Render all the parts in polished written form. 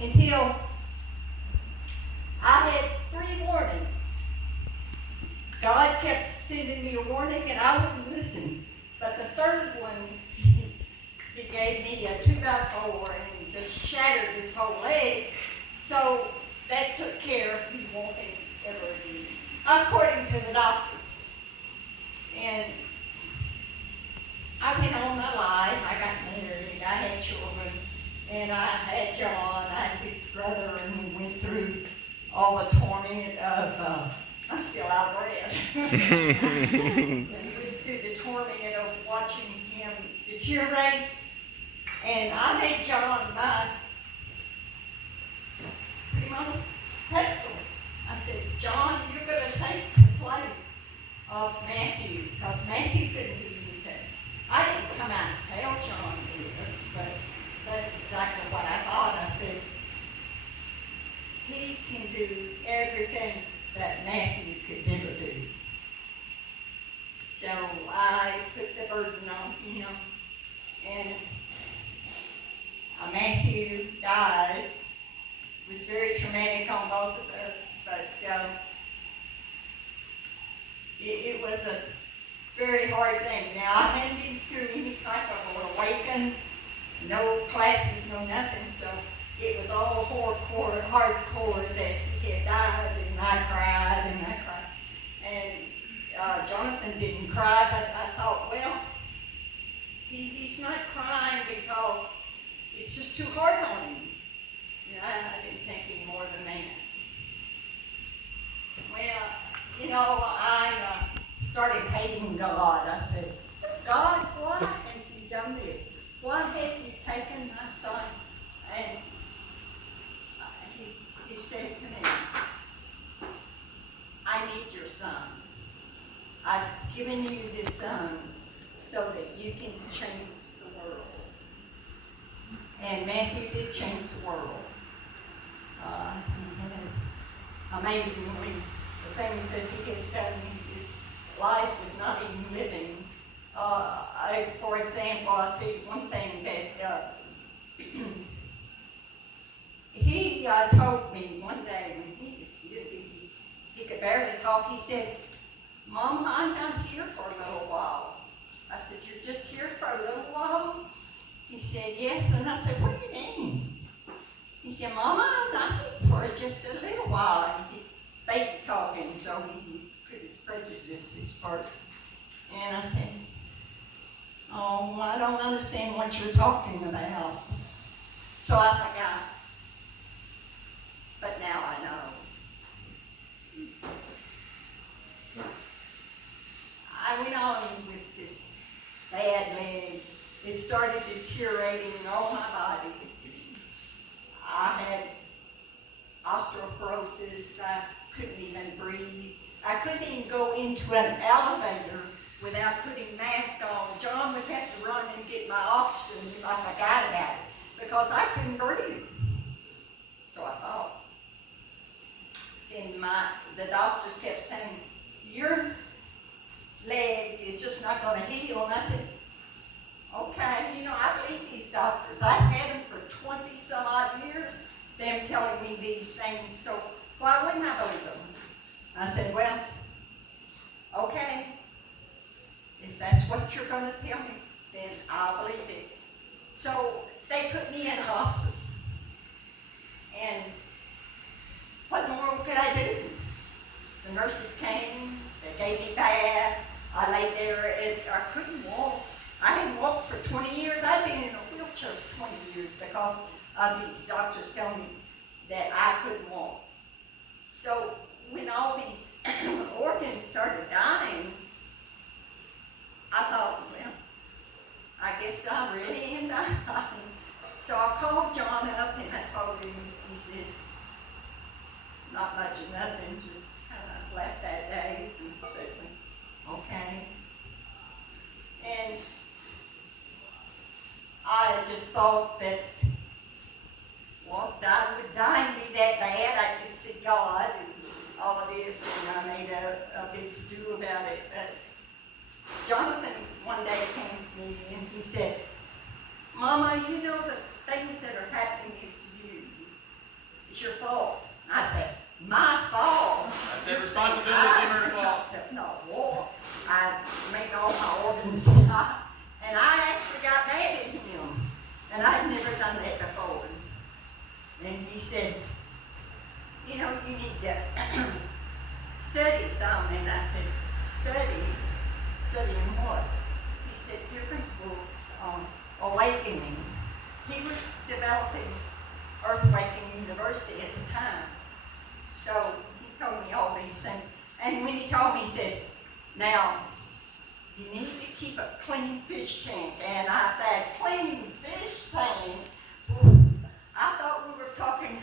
until I had 3 warnings. God kept sending me a warning and I wouldn't listen. But the third one, he gave me a 2x4 and just shattered his whole leg. So that took care of me walking ever again, according to the doctors. And I went on my life. I got married. I had children. And I had John. I had his brother. And we went through all the torment of, I'm still out of breath. We went through the torment of watching him deteriorate. And I made John my pretty much pedestal. I said, John, you're going to take the place of Matthew, because Matthew couldn't do anything. I didn't come out and tell John this, but that's exactly what I thought. I said, he can do everything that Matthew could never do. So I put the burden on him, and Matthew died. It was very traumatic on both of us, but it was a very hard thing. Now, I hadn't been through any type of AWAKEN, no classes, no nothing, so it was all hardcore that he had died, and I cried, and I cried. And Jonathan didn't cry, but I thought, well, he's not crying because it's just too hard on him. I didn't think any more than that. Well, I started hating God. I said, God, why have you done this? Why have you taken my son? And he said to me, I need your son. I've given you this son so that you can change the world. And Matthew did change the world. It's amazingly the things that he has done in his life is not even living. For example, I'll tell you one thing that he told me one day when he could barely talk. He said, Mom, I'm not here for a little while. I said, you're just here for a little while? He said, yes. And I said, what do you mean? He said, Mama, I'm not here for just a little while. And he baby talking, so he put his prejudices first. And I said, oh, I don't understand what you're talking about. So I forgot. But now I know. I went on with this bad leg. It started deteriorating all my body. I had osteoporosis. I couldn't even breathe. I couldn't even go into an elevator without putting a mask on. John would have to run and get my oxygen if I forgot about it, because I couldn't breathe. So I thought. Then the doctors kept saying, your leg is just not going to heal. And I said, okay, I believe these doctors. I've had them for 20 some odd years, them telling me these things, so why wouldn't I believe them? I said, well, okay, if that's what you're going to tell me, then I'll believe it. So they put me in hospice. And what in the world could I do? The nurses came, they gave me bath, I lay there, and I couldn't walk. I hadn't walked for 20 years. I'd been in a wheelchair for 20 years because of these doctors telling me that I couldn't walk. So when all these organs started dying, I thought, well, I guess I really am dying. So I called John up and I told him. He said, not much of nothing, just kind of left that day. And said, okay. And I just thought that, well, I would die and be that bad. I could see God and all of this, and I made a big to-do about it. But Jonathan one day came to me and he said, Mama, you know the things that are happening is you. he said, you know, you need to study some. And I said, studying what? He said, different books on awakening. He was developing Awakening University at the time. So he told me all these things. And when he told me, he said, now, you need to keep a clean fish tank. And I said, clean fish tank? Well, I thought we were talking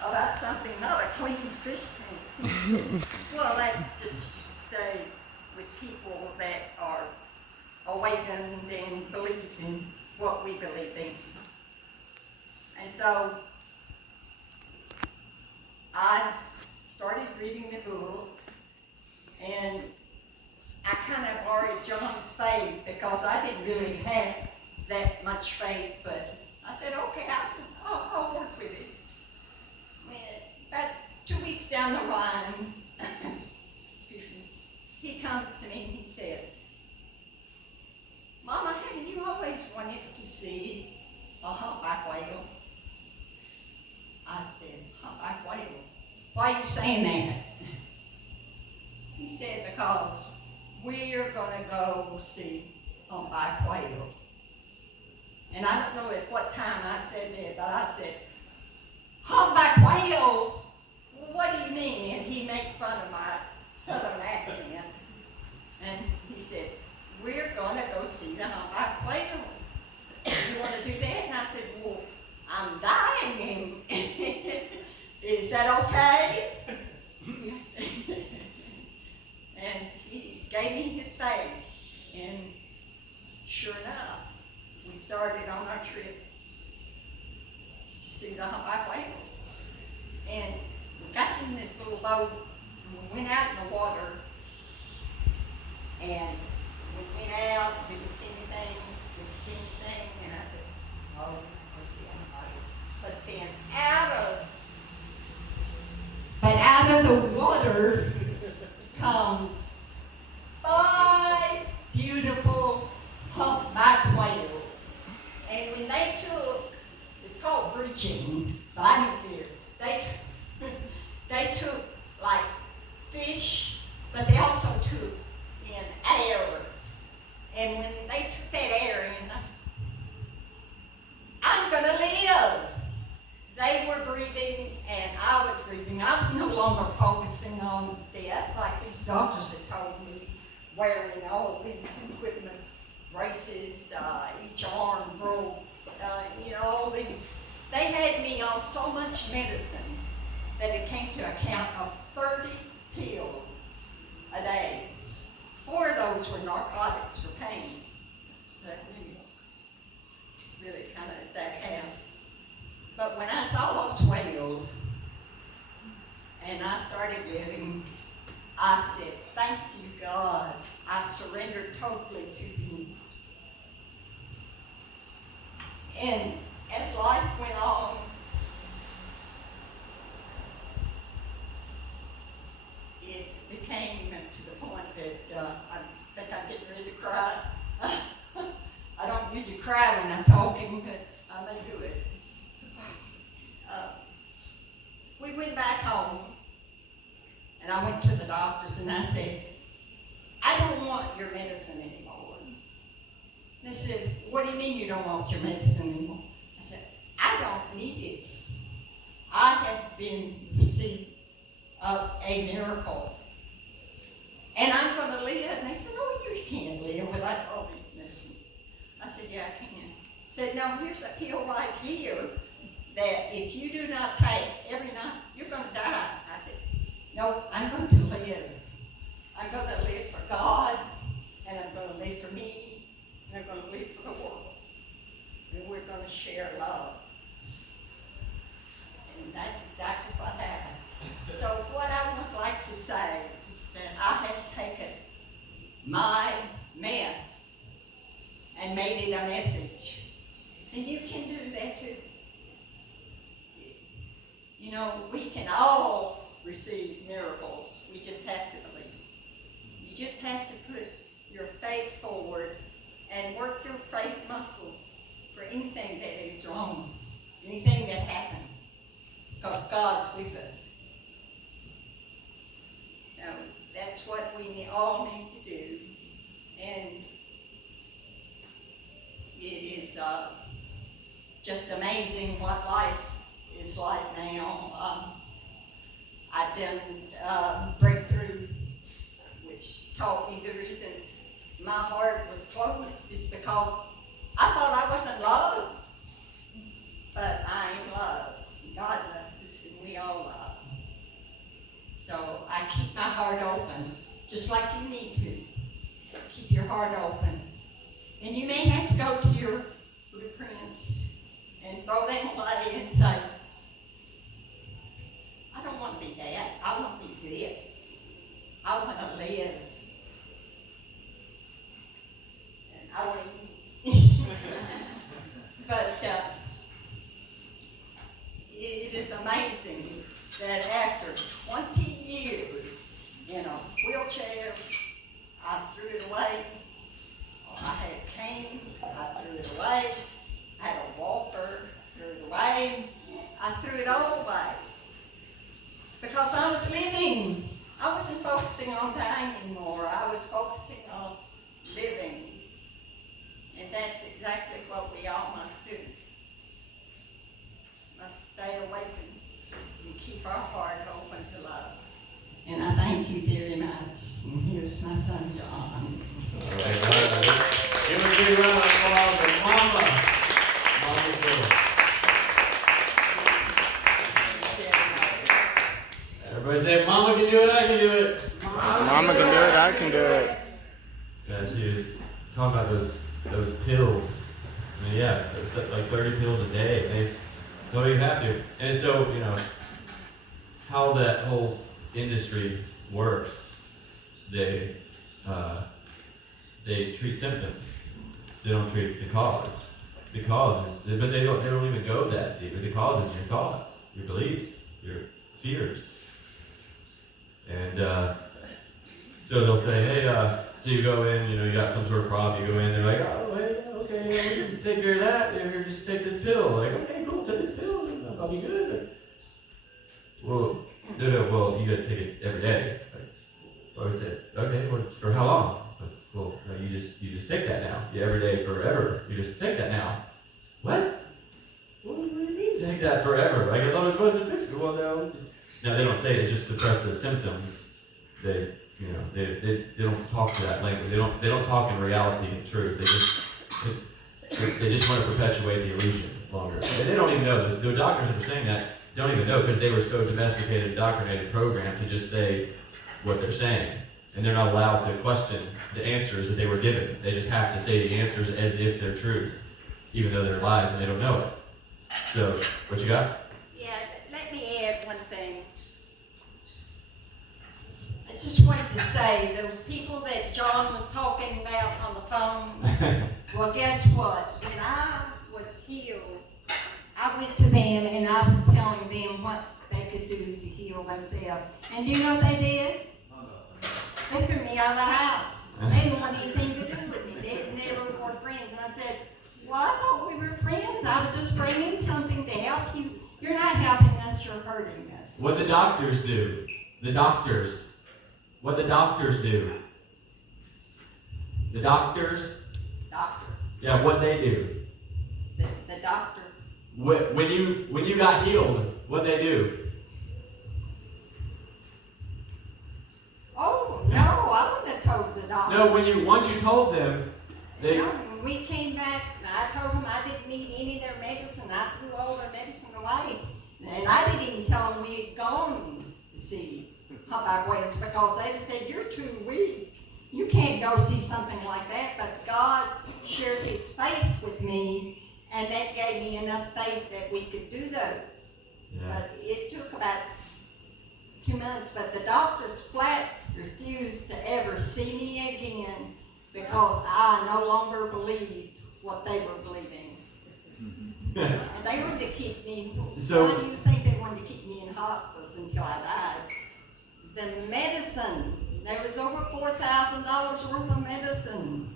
about something, not a clean fish tank. Well, that's just to stay with people that are awakened and believe in what we believe in. And so I started reading the books, and I kind of borrowed John's faith because I didn't really have that much faith, but I said, okay, I'll work with it. When about 2 weeks down the line, excuse me, he comes to me and he says, Mama, haven't you always wanted to see a humpback whale? I said, humpback whale? Why are you saying that? He said, because we're going to go see humpback whale. And I don't know at what time I said that, but I said, humpback whales? What do you mean? And he made fun of my southern accent. And he said, we're going to go see the humpback whale. You want to do that? And I said, well, I'm dying. Is that okay? And he gave me his faith. And sure enough, we started on our trip to see the humpback whale. And we got in this little boat, and we went out in the water, and we went out, didn't see anything, and I said, oh, I see anybody. But then out of the water comes 5 beautiful humpback whales. And when they took, it's called breaching, but I don't care. They took like fish, but they also took in air. And when they took that air in, I said, I'm going to live. They were breathing, and I was breathing. I was no longer focusing on death, like these doctors had told me, wearing all these equipment, braces, each arm broke, all these. They had me on so much medicine that it came to a count of 30 pills a day. 4 of those were narcotics for pain. So that really kind of is that count. But when I saw those whales and I started living, I said, thank you, God. I surrendered totally to you. And as life went on, it became to the point that I think I'm getting ready to cry. I don't usually cry when I'm talking, but I may do it. We went back home, and I went to the doctors, and I said, I don't want your medicine anymore. And they said, what do you mean you don't want your medicine anymore? I said, I don't need it. I have been received of a miracle, and I'm going to live. And they said, oh, you can't live without all these medicine. I said, yeah, I can. I said, no, here's a pill right here that if you do not take every night, you're going to die. I said, no, I'm going to live. I'm going to live for God, and I'm going to live for me, and I'm going to live for the world. And we're going to share love. And that's exactly what happened. So what I would like to say is that I have taken my mess and made it a message. And you can do that too. We can all receive miracles. We just have to believe. You just have to put your faith forward and work your faith muscles for anything that is wrong, anything that happened. God's with us. So that's what we all need to do. And it is just amazing what life is like now. I've done breakthrough, which taught me the reason my heart was closed is because I thought I wasn't loved. But I am loved. God loves us and we all love. So I keep my heart open, just like you need to. Keep your heart open. And you may have to go to your blueprints and throw them away and say, I don't want to be that. I want to be good. I want to live. And I want to But it is amazing that after 20 years in a wheelchair, I threw it away. I had a cane, I threw it away. I had a walker, I threw it away. I threw it all away. Because I was living. I wasn't focusing on dying anymore. I was focusing on living. And that's exactly what we all must do. Must stay awakened and keep our heart open to love. And I thank you very much. And here's my son, John. All right. Give a big round of applause for Mama. Mama Zilla. Everybody say, Mama can do it, I can do it. Mama can do it, I can do it. Guys, you talk about those pills. I mean, yeah, it's like 30 pills a day. They don't even have to. And so, how that whole industry works, they treat symptoms. They don't treat the cause. The cause is, but they don't even go that deep. The cause is your thoughts, your beliefs, your fears. And so they'll say, hey, so you go in, you got some sort of problem, you go in, they're like, oh, hey, okay, we can take care of that, here, just take this pill. Like, okay, cool, take this pill, I'll be good. Well, no, you gotta take it every day. Okay, well, for how long? Well, no, you just take that now. Every day forever. You just take that now. What? What do you mean take that forever? Like, I thought it was supposed to fix it. Well, no. No, they don't say it, just suppress the symptoms. They don't talk to that language. They don't talk in reality and truth. They just want to perpetuate the illusion longer. And they don't even know. The doctors that are saying that don't even know because they were so domesticated, indoctrinated, programmed to just say what they're saying. And they're not allowed to question the answers that they were given. They just have to say the answers as if they're truth, even though they're lies and they don't know it. So, what you got? Yeah, let me add one thing. I just wanted to say, those people that John was talking about on the phone, well, guess what? When I was healed, I went to them and I was telling them what they could do to heal themselves. And do you know what they did? They threw me out of the house. They didn't want anything to do with me. They never were friends. And I said, well, I thought we were friends. I was just bringing something to help you. You're not helping us, you're hurting us. What the doctors do. The doctors. What the doctors do. The doctors. Doctor. Yeah, what they do. The doctor. When you got healed, what they do. Oh, no, I wouldn't have told the doctor. No, once you told them, they... No, when we came back, I told them I didn't need any of their medicine. I threw all their medicine away. And I didn't even tell them we had gone to see humpback whales because they said, you're too weak. You can't go see something like that. But God shared his faith with me, and that gave me enough faith that we could do those. Yeah. But it took about 2 months, but the doctors flat refused to ever see me again because I no longer believed what they were believing. And they wanted to keep me, So, why do you think they wanted to keep me in hospice until I died? The medicine, there was over $4,000 worth of medicine.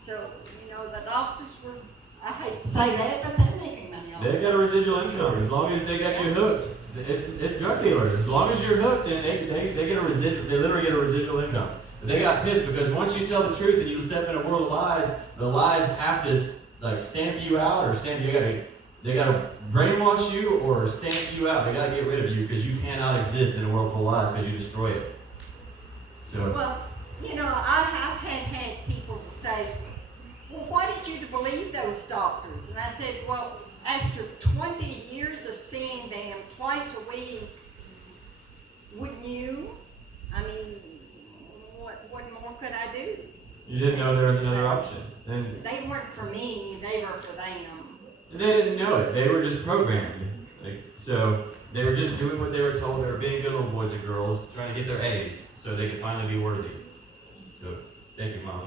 So, the doctors were, I hate to say that, but they're making money They got a residual income as long as they got you hooked. It's drug dealers. As long as you're hooked, then they get a residual. They literally get a residual income. But they got pissed because once you tell the truth and you step in a world of lies, the lies have to like stamp you out or stamp you. They gotta brainwash you or stamp you out. They gotta get rid of you because you cannot exist in a world full of lies because you destroy it. So. Well, you know, I have had people to say, well, why did you believe those doctors? And I said, well, after 20 years of seeing them twice a week, wouldn't you? I mean, what more could I do? You didn't know there was another option. And they weren't for me, they were for them. They didn't know it. They were just programmed. So they were just doing what they were told. They were being good little boys and girls, trying to get their A's so they could finally be worthy. So thank you, Mom.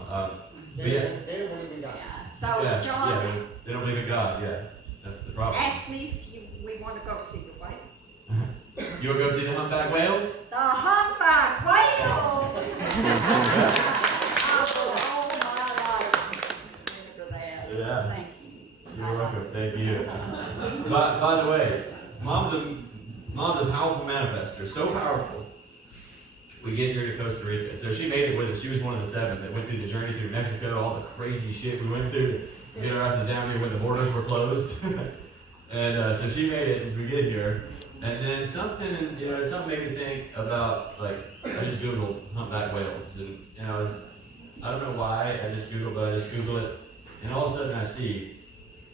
They don't believe in God. Yeah. So John, they don't believe in God. Yeah, that's the problem. ask me if we want to go see the whale. You want to go see the humpback whales? The humpback whale. Oh my life. Remember that. Yeah. Thank you. You're welcome. Thank you. By the way, Mom's a powerful manifester. So powerful. We get here to Costa Rica. So she made it with us. She was one of the 7 that went through the journey through Mexico, all the crazy shit we went through to get our asses down here when the borders were closed. And so she made it as we get here. And then something made me think about, like, I just Googled humpback whales. And I don't know why I just Googled, but I just Google it. And all of a sudden I see,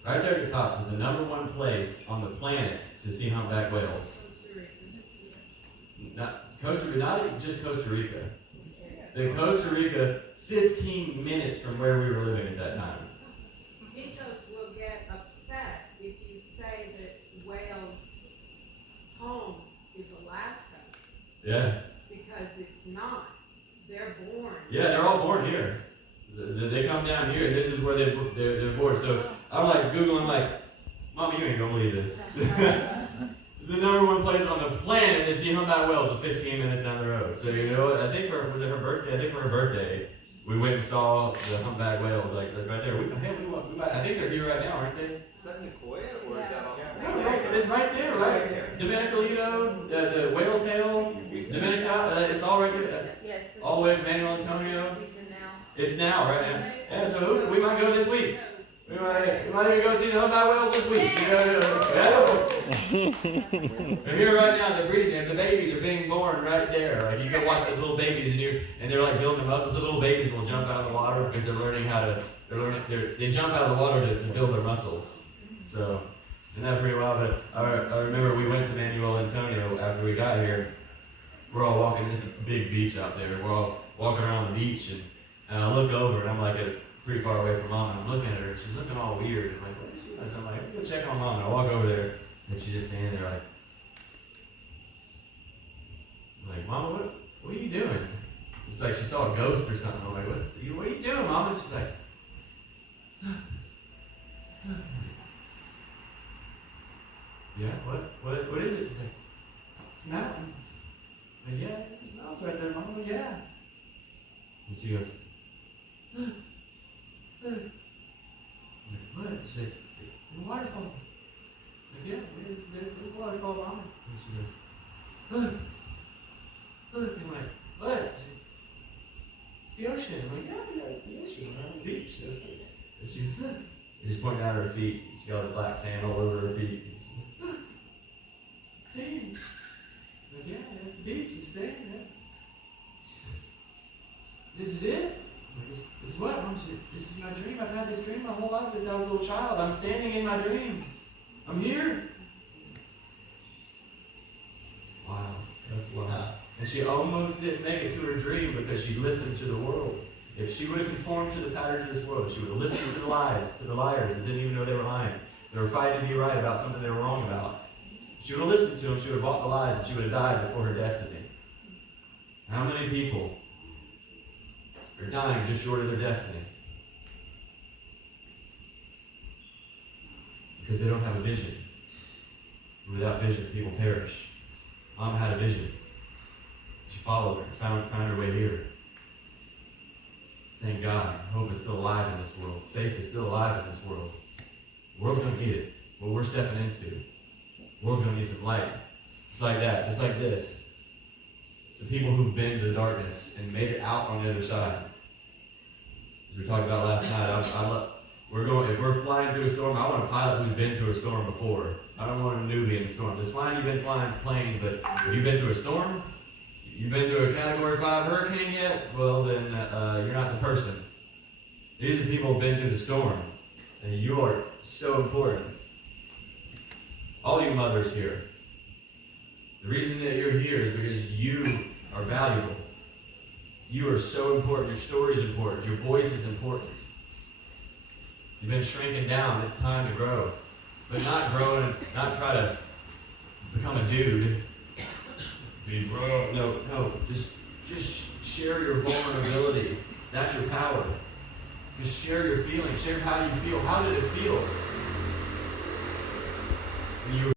right there at the top, is the #1 place on the planet to see humpback whales. Not just Costa Rica. The Costa Rica, 15 minutes from where we were living at that time. Ticos will get upset if you say that whales' home is Alaska. Yeah. Because it's not. They're born. Yeah, they're all born here. They come down here, and this is where they're born. So I'm like Googling, like, Mama, you ain't gonna believe this. The #1 place on the planet to see humpback whales is 15 minutes down the road. So you know what? I think was it her birthday? I think for her birthday, we went and saw the humpback whales. Like that's right there. I think they're here right now, aren't they? Is that Nicoya or is that off? It's right there, right? Dominicalito, the whale tail, Dominica. It's all right there. Yes. All the way to Manuel Antonio. Season now. It's now, right now. Yeah, so we might go this week. We might even go see the humpback whales this week. They're here right now. They're breeding. The babies are being born right there. Like you can watch the little babies, and they're like building the muscles. The little babies will jump out of the water because they're learning how to. They jump out of the water to build their muscles. So, isn't that pretty wild? But I remember we went to Manuel Antonio after we got here. We're all walking. It's a big beach out there. We're all walking around the beach, and I look over, and I'm like pretty far away from Mom, and I'm looking at her, and she's looking all weird. I'm like, what is she doing? So I'm like, go check on Mom, and I walk over there, and she's just standing there like, I'm like, Mama, what are you doing? It's like she saw a ghost or something. I'm like, what are you doing, Mom? And she's like, yeah, what is it? She's like, it's mountains. I'm like, yeah, there's mountains right there, Mama, yeah. And she goes, look. I'm like, what? She said, there's a waterfall. I'm like, yeah, there's a waterfall, Mama. And she goes, look. And I'm like, what? She said, it's the ocean. I'm like, yeah, it's the ocean. We're on the beach. And she goes, look. And she's pointing out her feet. She got all the black sand all over her feet. And she's like, look, sand. I'm like, yeah, that's the beach. It's sand. Yeah. She said, this is it? This is what? Mom, this is my dream. I've had this dream my whole life since I was a little child. I'm standing in my dream. I'm here. Wow, that's wild. And she almost didn't make it to her dream because she listened to the world. If she would have conformed to the patterns of this world, if she would have listened to the lies, to the liars that didn't even know they were lying, they were fighting to be right about something they were wrong about. If she would have listened to them, she would have bought the lies and she would have died before her destiny. How many people are dying just short of their destiny? Because they don't have a vision. And without vision, people perish. Mom had a vision. She followed her, found her way here. Thank God. Hope is still alive in this world. Faith is still alive in this world. The world's going to need it. what we're stepping into. The world's going to need some light. Just like that, just like this. So people who've been to the darkness and made it out on the other side. As we talked about last night, if we're flying through a storm, I want a pilot who's been through a storm before. I don't want a newbie in the storm. It's fine, you've been flying planes, but if you've been through a storm, you've been through a Category 5 hurricane yet, well then you're not the person. These are people who've been through the storm, and you are so important. All you mothers here, the reason that you're here is because you are valuable. You are so important. Your story is important. Your voice is important. You've been shrinking down. It's time to grow. But not grow and not try to become a dude. No. Just share your vulnerability. That's your power. Just share your feelings. Share how you feel. How did it feel? When you